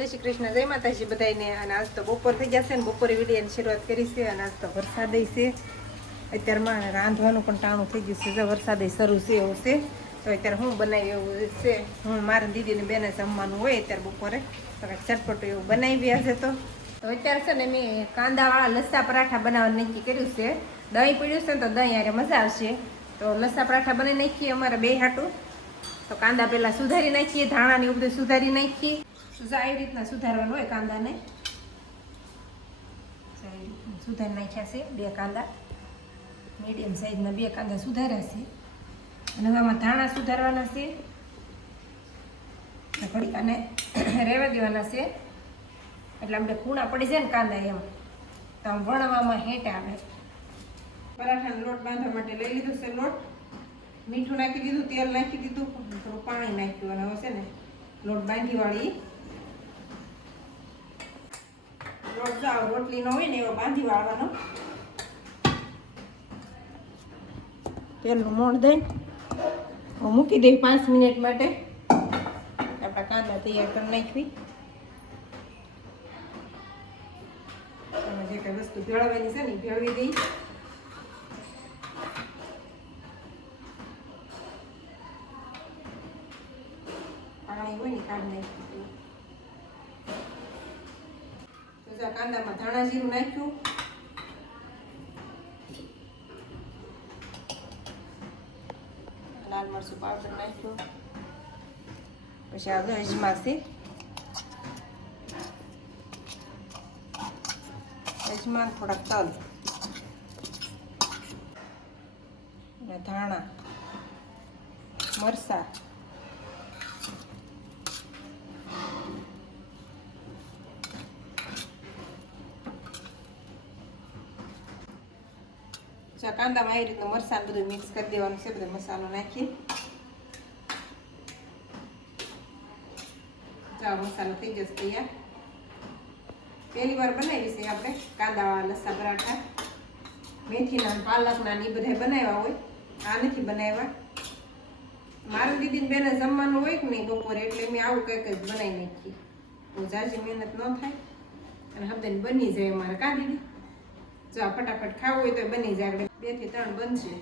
જય શ્રી કૃષ્ણ, જય માતાજી બધાને। અને આજ તો બપોર થઈ જશે ને બપોરે વિડીયોની શરૂઆત કરી છે। અને આજ તો વરસાદ છે, અત્યારમાં રાંધવાનું પણ ટાણું થઈ ગયું છે। જો વરસાદ શરૂ છે એવું છે, તો અત્યારે હું બનાવી એવું છે। હું મારા દીદીની બેને જમવાનું હોય અત્યારે બપોરે, તો કંઈક ચટપટું એવું બનાવી હશે। તો અત્યારે છે ને મેં કાંદાવાળા લસ્સા પરાઠા બનાવવાનું નક્કી કર્યું છે। દહીં પીડ્યું છે ને તો દહીં યારે મજા આવશે, તો લસ્સા પરાઠા બનાવી નાખીએ અમારે બે હાટું। તો કાંદા પહેલાં સુધારી નાખીએ, ધાણાની એવું બધું સુધારી નાખીએ। આવી રીતના સુધારવાનું હોય કાંદાને, સુધારી નાખ્યા છે। બે કાંદા મીડિયમ સાઈઝના બે કાંદા સુધાર્યા છે, અને હવે આમાં ધાણા સુધારવાના છે, ઘડીક આને રહેવા દેવાના છે, એટલે આપણે કૂણા પડી જાય ને કાંદા એમ, તો આમ વણવામાં હેટ આવે। પરાઠાનો લોટ બાંધવા માટે લઈ લીધું છે લોટ, મીઠું નાખી દીધું, તેલ નાખી દીધું, થોડું પાણી નાખ્યું, અને હવે છે ને લોટ બાંધી વાળી લોટ જાવ રોટલી નો હોય ને એવો બાંધી વાળવાનો। તેલનું મોણ દઈને મૂકી દઈ 5 મિનિટ માટે, આપણા કાંદા તૈયાર કરી નાખવી। જે કઈ વસ્તુ ભેળવવાની છે ને ભેળવી દઈ। પાણી હોય ને કાઢી નાખી। કાંદામાં ધાણા જીરું નાખ્યું, લાલ મરચું પાવડર નાખ્યું, પછી આ અજમા છે, અજમા થોડાક તલ અને ધાણા મરચાં, કાંદામાં આવી રીતનું મરચાં બધું મિક્સ કરી દેવાનું છે, બધો મસાલો નાખી। ચાલો મસાલો થઈ જશે તૈયાર। પહેલી વાર બનાવી છે આપણે કાંદાવાળા લસ્સા પરાઠા, મેથીના પાલકના ને એ બધા બનાવ્યા હોય, આ નથી બનાવ્યા। મારી દીદીને બેને જમવાનું હોય કે નહીં બપોરે, એટલે મેં આવું કંઈક જ બનાવી નાખી, તો જાજી મહેનત ન થાય અને હબદાને બની જાય અમારે। કા દીદી જો ફટાફટ ખાવું હોય તો બની જાય, 2 થી 3 બનશે।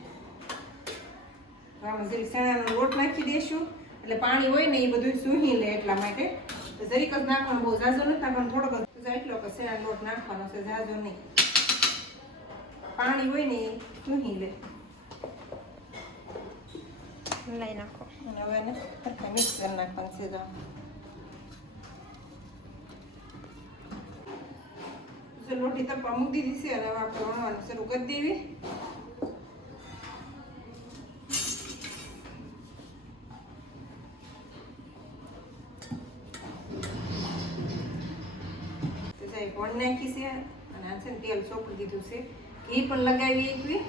આમાં જરી ચણાનો લોટ નાખી દઈશું, એટલે પાણી હોય ને એ બધું સૂહી લે, એટલા માટે જરીક જ નાખવાનું, બહુ ઝાઝો નથી નાખવાનો, થોડોક જ એટલો કે ચણાનો લોટ નાખવાનો છે, ઝાઝો નહીં। પાણી હોય ને એ સૂહી લે, લઈ નાખો। અને હવે એને સરખા મિક્સ કરી નાખવાનું છે। લોટી તપવા મૂકી દીધી છે, અને હવે આપણે વણવાનું શરૂ કરી દેવી। વણ નાખી છે, અને આ છે ને તેલ ચોપડી દીધું છે, ઘી પણ લગાવી એકવી,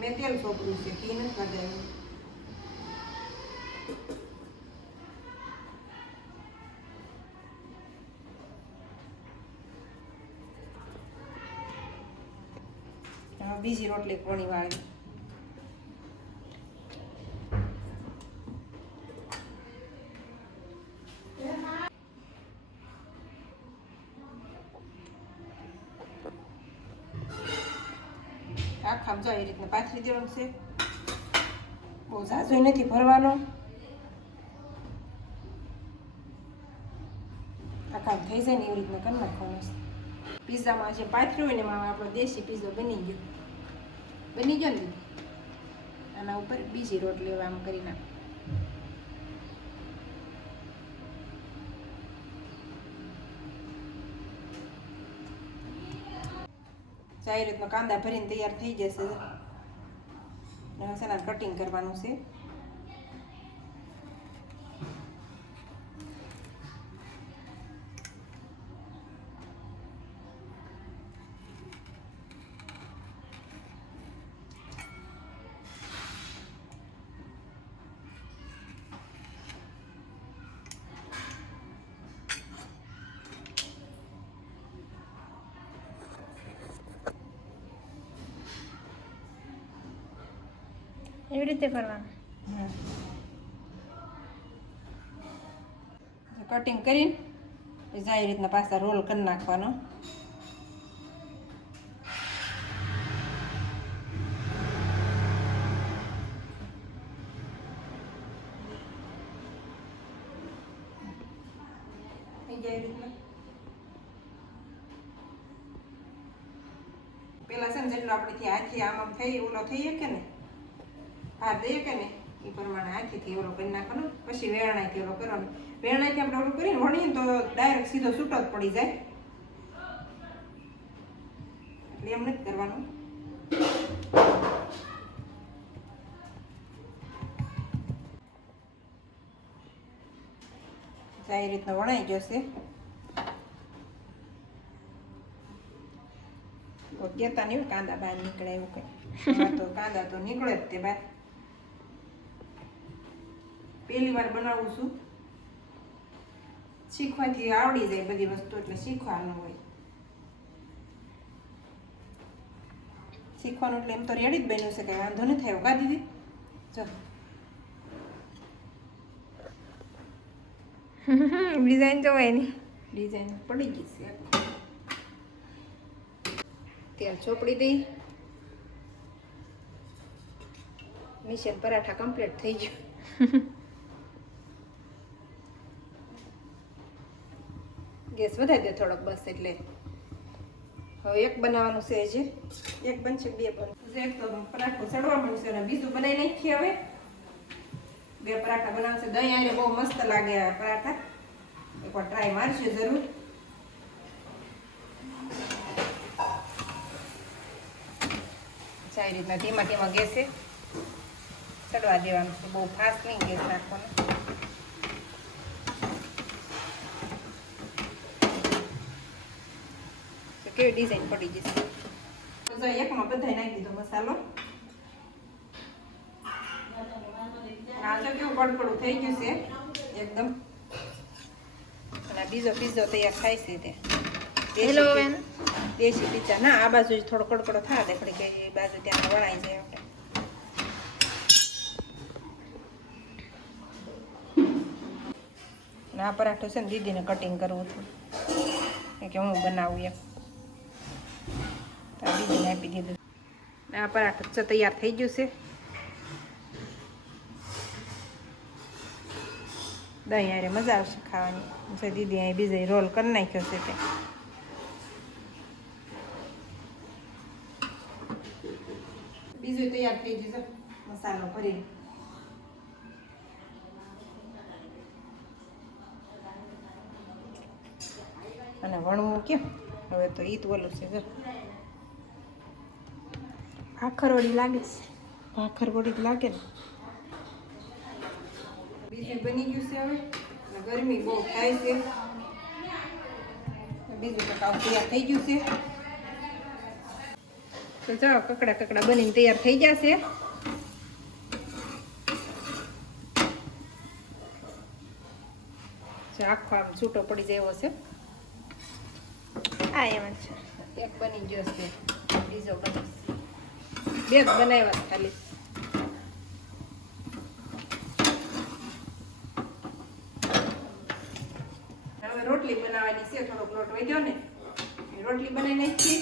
મેં તેલ ચોપડ્યું છે, ઘી નથી લગાવ્યું। બીજી રોટલી કોણી વાળી, આખા જો એ રીતના પાથરી દેવાનું છે, બહુ ઝાઝો નથી ભરવાનો, આખા થઈ જાય ને એવી રીતના કરી નાખવાનું છે। પીઝામાં જે પાથર્યું હોય ને એમાં આપણો દેશી પીઝો બની ગયો ને, આના ઉપર બીજી રોટલી આમ કરી નાખ। આ રીતનો કાંદા ભરીને તૈયાર થઈ જશે, હવે કટિંગ કરવાનું છે। એવી રીતે કરવાનું, કટિંગ કરીને પછી આ રીતના પાછા રોલ કરી નાખવાનો. પેલા છે ને જેટલો આપણેથી હાથથી આમ થઈ ઓલો થઈએ કે ને ભાર દઈએ કે ને એ પ્રમાણે હાથેથી ઓલો કરી નાખવાનો. પછી વેરણાથી ઓલો કરવાનો. વેરણાથી આપણે ઓલું કરીને વણીએ તો ડાયરેક્ટ સીધો છૂટો જ પડી જાય, એટલે એમ નથી કરવાનું. આ રીતના વણાઈ જશે. તો કહેતા નહીં કાંદા બહાર નીકળે એવું કંઈ. તો કાંદા તો નીકળે જ તે બહાર. પહેલી વાર બનાવું છું, શીખવાથી આવડી જાય બધી વસ્તુ, એટલે શીખવાનું હોય. શીખવાનું એટલે એમ તો રેડી જ બન્યું છે, કઈ વાંધો નથી થયો. કા દીદી ચલો ડિઝાઇન જોવાય નહીં, ડિઝાઇન પડી ગઈ છે. તેલ ચોપડી દઈ. મિશન પરાઠા કમ્પ્લીટ થઈ ગયું. ગેસ વધારી દે થોડોક બસ. એટલે હવે એક બનાવવાનું છે, જે એક બનશે, બે બનશે. એક તો પરાઠું ચડવાનું છે અને બીજું બનાવી નાખીએ. હવે બે પરાઠા બનાવશે. દહીં આને બહુ મસ્ત લાગે આ પરાઠા. એકવાર ટ્રાય મારશે જરૂર. સારી રીતના ધીમા ધીમા ગેસે ચડવા દેવાનું છે. બહુ ફાસ્ટ નહીં ગેસ રાખવાનો. કેવી ડિઝાઇન પડી જશે. તો એકમાં બધાય નાખી દીધો મસાલો. આ તો કેવું કડકડું થઈ ગયું છે એકદમ. અને બીજો પીઝો તૈયાર થાય છે તે દેશી પીઝા. ના, આ બાજુ થોડો કડકડો થાય દેખડી કે એ બાજુ ત્યાં વણાઈ જાય. આપણે આ પરાઠું છે ને દીદીને કટિંગ કરવું હતું કે હું બનાવું એમ. દીદીને આપી દીધું. આ પરાઠું છે તૈયાર થઈ ગયું છે. દહીં યારે મજા આવશે ખાવાની. દીદી અહીં બીજા રોલ કરી નાખ્યો છે તે. બીજું તૈયાર થઈ ગયું છે મસાલો ભરી. અને વણવું કેમ હવે તો ઈ જ ઓલું છે. જો ભાખરવડી લાગે છે. ભાખરવડી જ લાગે ને. બીજું બની ગયું છે હવે. અને ગરમી બહુ થાય છે. બીજું તો કામ તૈયાર થઈ ગયું છે. તો જાઓ કકડા કકડા બનીને તૈયાર થઈ જશે. આખો આમ છૂટો પડી જાય એવો છે. આ એમ જ છે. એક બની ગયો છે, બીજો બની. બે જ બનાવ્યા ખાલી. હવે રોટલી બનાવવાની છે. થોડોક લોટ વધ્યો ને, રોટલી બનાવી નાખી.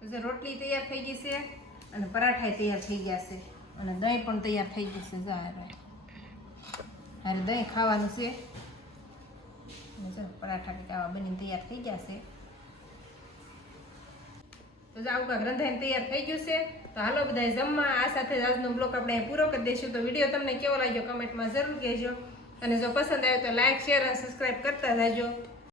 પછી રોટલી તૈયાર થઈ ગઈ છે અને પરાઠા તૈયાર થઈ ગયા છે અને દહીં પણ તૈયાર થઈ ગયું છે. હારે દહીં ખાવાનું છે. પરાઠા કંઈક આવા બનીને તૈયાર થઈ ગયા છે. તો આવું કાંક રંધાઈને તૈયાર થઈ ગયું છે. તો હાલો બધા જમવા. આ સાથે જ આજનો બ્લોગ આપણે પૂરો કરી દઈશું. તો વિડીયો તમને કેવો લાગ્યો કમેન્ટમાં જરૂર કહેજો. અને જો પસંદ આવ્યો તો લાઈક, શેર અને સબસ્ક્રાઈબ કરતા રહેજો.